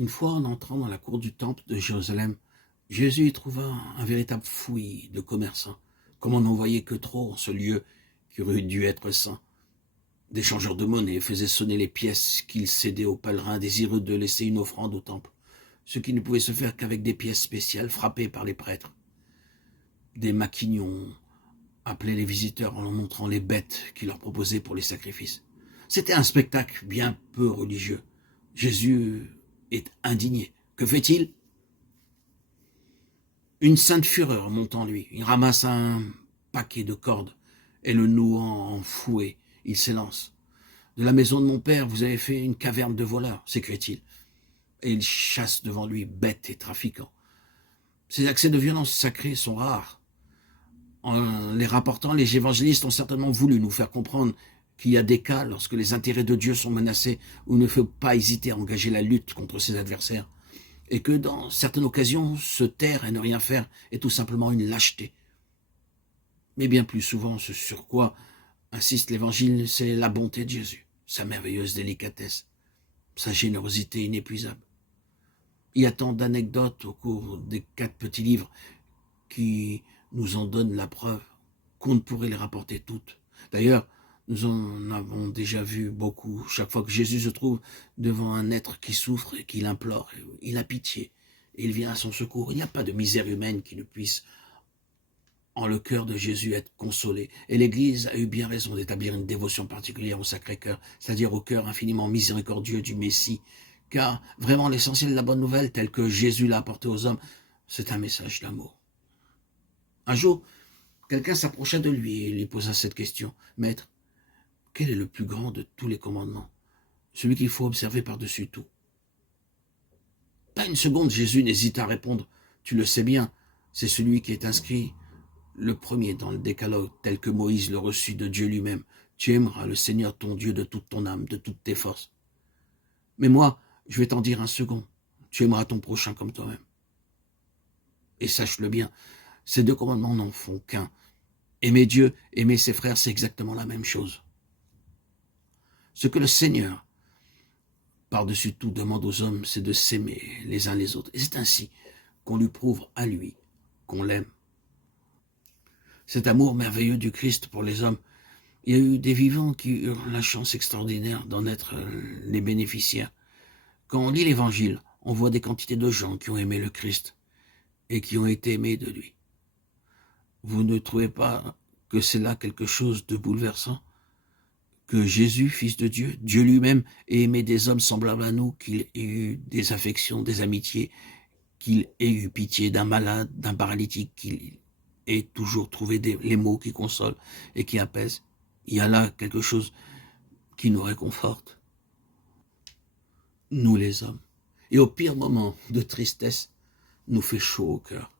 Une fois, en entrant dans la cour du temple de Jérusalem, Jésus y trouva un véritable fouillis de commerçants, comme on n'en voyait que trop en ce lieu qui aurait dû être saint. Des changeurs de monnaie faisaient sonner les pièces qu'ils cédaient aux pèlerins désireux de laisser une offrande au temple, ce qui ne pouvait se faire qu'avec des pièces spéciales frappées par les prêtres. Des maquignons appelaient les visiteurs en leur montrant les bêtes qu'ils leur proposaient pour les sacrifices. C'était un spectacle bien peu religieux. Jésus est indigné. Que fait-il? Une sainte fureur monte en lui. Il ramasse un paquet de cordes et le nouant en fouet, il s'élance. De la maison de mon père, vous avez fait une caverne de voleurs, s'écrie-t-il. Et il chasse devant lui bêtes et trafiquants. Ces accès de violence sacrée sont rares. En les rapportant, les évangélistes ont certainement voulu nous faire comprendre qu'il y a des cas lorsque les intérêts de Dieu sont menacés où il ne faut pas hésiter à engager la lutte contre ses adversaires. Et que dans certaines occasions, se taire et ne rien faire est tout simplement une lâcheté. Mais bien plus souvent, ce sur quoi insiste l'Évangile, c'est la bonté de Jésus, sa merveilleuse délicatesse, sa générosité inépuisable. Il y a tant d'anecdotes au cours des 4 petits livres qui nous en donnent la preuve qu'on ne pourrait les rapporter toutes. D'ailleurs, nous en avons déjà vu beaucoup. Chaque fois que Jésus se trouve devant un être qui souffre et qu'il implore, il a pitié et il vient à son secours. Il n'y a pas de misère humaine qui ne puisse, en le cœur de Jésus, être consolé. Et l'Église a eu bien raison d'établir une dévotion particulière au Sacré-Cœur, c'est-à-dire au cœur infiniment miséricordieux du Messie. Car vraiment l'essentiel de la bonne nouvelle, telle que Jésus l'a apportée aux hommes, c'est un message d'amour. Un jour, quelqu'un s'approcha de lui et lui posa cette question. « Maître, quel est le plus grand de tous les commandements? Celui qu'il faut observer par-dessus tout. » Pas une seconde, Jésus n'hésita à répondre. « Tu le sais bien, c'est celui qui est inscrit le premier dans le décalogue, tel que Moïse le reçut de Dieu lui-même. Tu aimeras le Seigneur ton Dieu de toute ton âme, de toutes tes forces. Mais moi, je vais t'en dire un second. Tu aimeras ton prochain comme toi-même. Et sache-le bien, ces 2 commandements n'en font qu'un. Aimer Dieu, aimer ses frères, c'est exactement la même chose. Ce que le Seigneur, par-dessus tout, demande aux hommes, c'est de s'aimer les uns les autres. Et c'est ainsi qu'on lui prouve à lui qu'on l'aime. Cet amour merveilleux du Christ pour les hommes, il y a eu des vivants qui eurent la chance extraordinaire d'en être les bénéficiaires. Quand on lit l'Évangile, on voit des quantités de gens qui ont aimé le Christ et qui ont été aimés de lui. Vous ne trouvez pas que c'est là quelque chose de bouleversant? Que Jésus, Fils de Dieu, Dieu lui-même, ait aimé des hommes semblables à nous, qu'il ait eu des affections, des amitiés, qu'il ait eu pitié d'un malade, d'un paralytique, qu'il ait toujours trouvé les mots qui consolent et qui apaisent. Il y a là quelque chose qui nous réconforte, nous les hommes. Et au pire moment de tristesse, nous fait chaud au cœur.